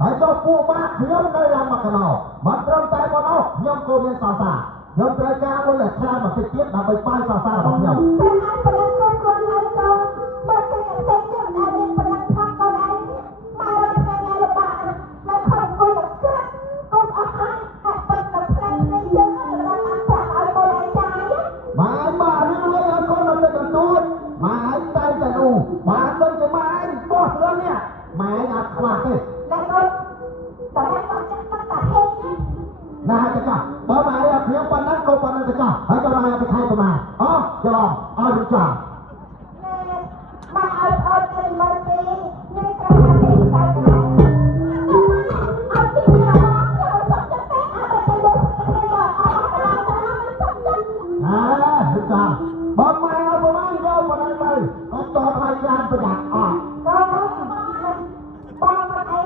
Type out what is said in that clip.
ហើយចុះពួកបាក់ខ្ញុំនៅឡើងមកកណោមិនត្រឹមតែប៉ុណ្ណោះខ្ញុំក៏មានសរសើរខ្ញុំត្រូវការលុយឲ្យខ្លាំងបន្តិចទៀតដើម្បីបាយសរសើររបស់ខ្ញុំតែអាចប្រឡងគ្រប់គ្រាន់ហើយកូនបើគេកសិកម្មជាមិនដែលមានប្រឡងផងកូនឯងមករត់ថ្ងៃថ្ងៃលំបាកមកខំអង្គុយក្រាត់កូនអស់ហើយហាក់ពេកដល់ផ្លែនេះយើងរត់អត់ប្រាក់ឲ្យកូនឯងចាយបាយបាក់រឿងលុយឲ្យកូនទៅបន្ទួតម៉ែឯងតែតែនោះបានទៅជាម៉ែឯងបោះស្រឿងនេះម៉ែឯងអត់ខ្វះទេតែកូនតើកូនចាស់តាហេងណាចកាបើម៉ែឲ្យខ្ញុំប៉ុណ្ណឹងក៏ប៉ុណ្ណឹងចកាហើយក៏ម៉ែទៅខៃប្រមាអូច្រឡំឲ្យរំចាណែមកឲ្យអូនទៅមើលទីនេះត្រូវតែទីតែកន្លែងអត់ទីណាមកចូលសុខចិត្តទេអត់ទៅយកគេអត់អត់ឡើងទៅមិនសុខចិត្តរំចាបើម៉ែឲ្យប្រមាយកប៉ុណ្ណឹងទៅអត់តថ្លៃច្រើនប្រយ័ត្នអត់កូ